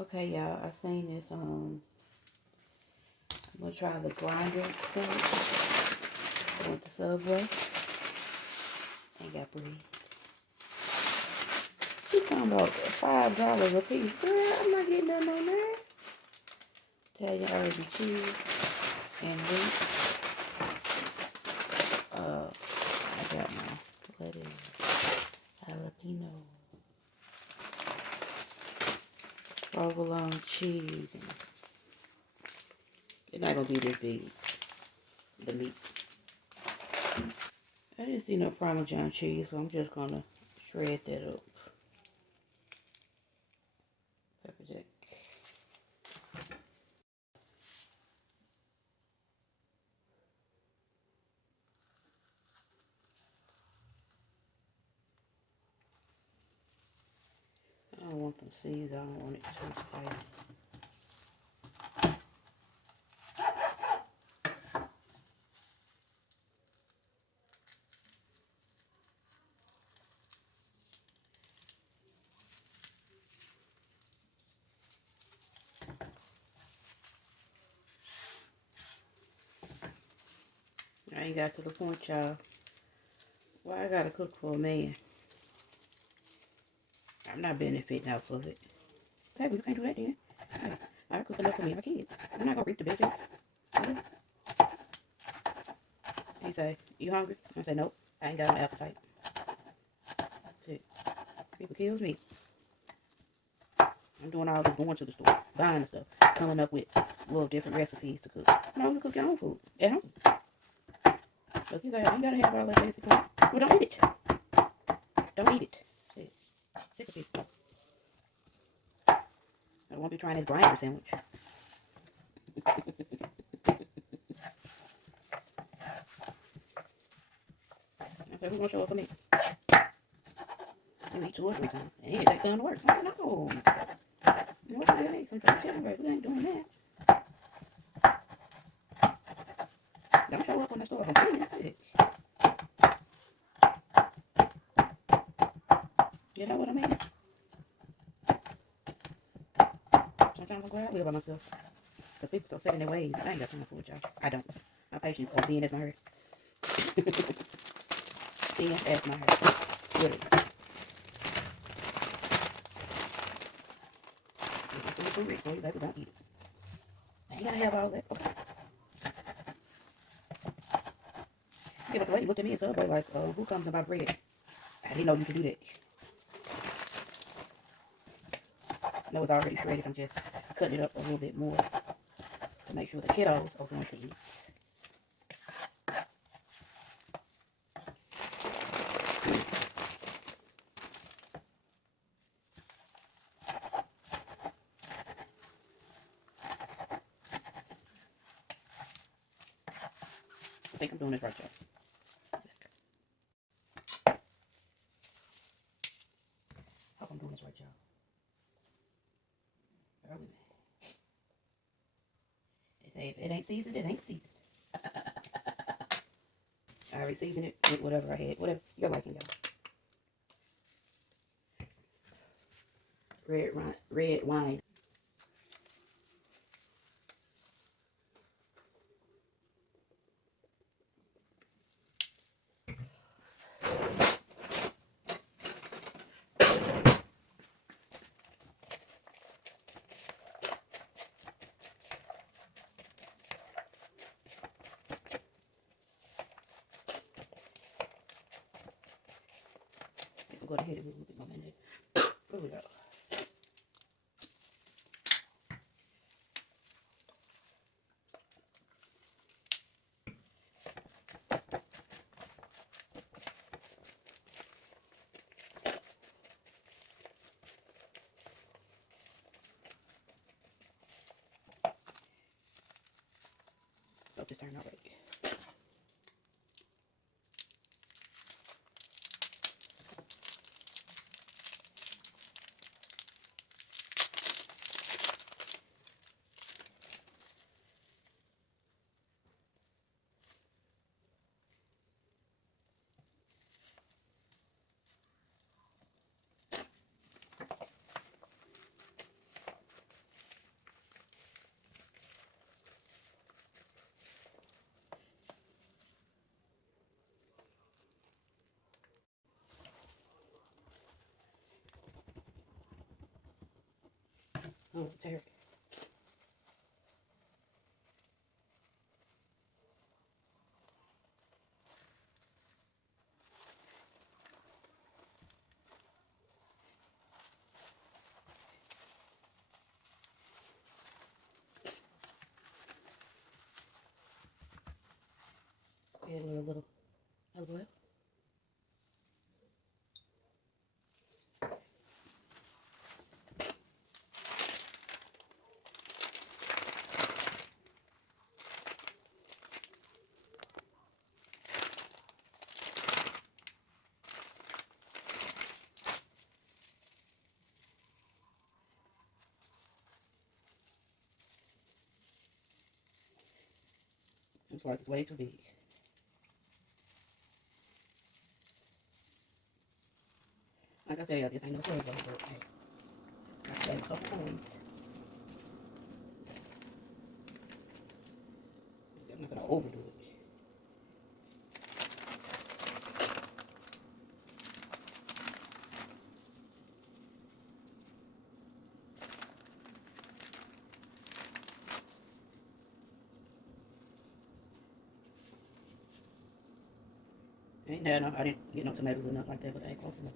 Okay, y'all, I seen this. I'm gonna try the grinder sandwich. I went to Subway. Ain't got bread. She talking about $5 a piece. Girl, I'm not getting nothing on there. Italian herb and cheese and wheat. I got my lettuce, jalapeno, provolone cheese. And it's not gonna be this big. The meat. I didn't see no Parmesan cheese, so I'm just gonna shred that up. Pepper jack. I don't want them seeds. I don't want it too spicy. I ain't got to the point, y'all. Why I gotta cook for a man? I'm not benefiting off of it. Say, you can't do that then. Hey, I cook enough for me and my kids. I'm not gonna reap the benefits. Okay? He say, you hungry? I say, nope. I ain't got no appetite. Shit. People kills me. I'm doing all this going to the store, buying stuff, coming up with little different recipes to cook. No, you cook your own food at home. Because he's like, you gotta have all that fancy food. Well, don't eat it. Don't eat it. Shit. Sick of people. I won't be trying this grinder sandwich. I said, who's gonna show up for me? You eat 2 or 3 times. And it takes time to work. I don't know. You know what you need? Some chicken breast. We ain't doing that. Don't show up on the store for free. You know what I mean? Sometimes I'm glad I live by myself. Because people so set in their ways. I ain't got time for it, y'all. I don't. My patience or being as my hurt. Being as my hurt. Literally. If it's food rich for you, baby, don't eat it. I ain't gotta have all that. Okay. Yeah, but the lady looked at me and Subway like, who comes about bread? I didn't know you could do that. I know it's already shredded. I'm just cutting it up a little bit more to make sure the kiddos are going to eat. I think I'm doing this right, y'all. I hope I'm doing this right, y'all. Bear with me. They say if it ain't seasoned, it ain't seasoned. I already seasoned it with whatever I had. Whatever you're liking, y'all. Red wine. I'm going to hit it with a little bit more mayonnaise. There we go. Hope this turned out right. Oh, terrible. Add a little olive oil. Looks like it's way too big. Like I said, this ain't no play, but I said a couple points. I'm not gonna overdo it. I didn't get no tomatoes or nothing like that, but I ain't close enough.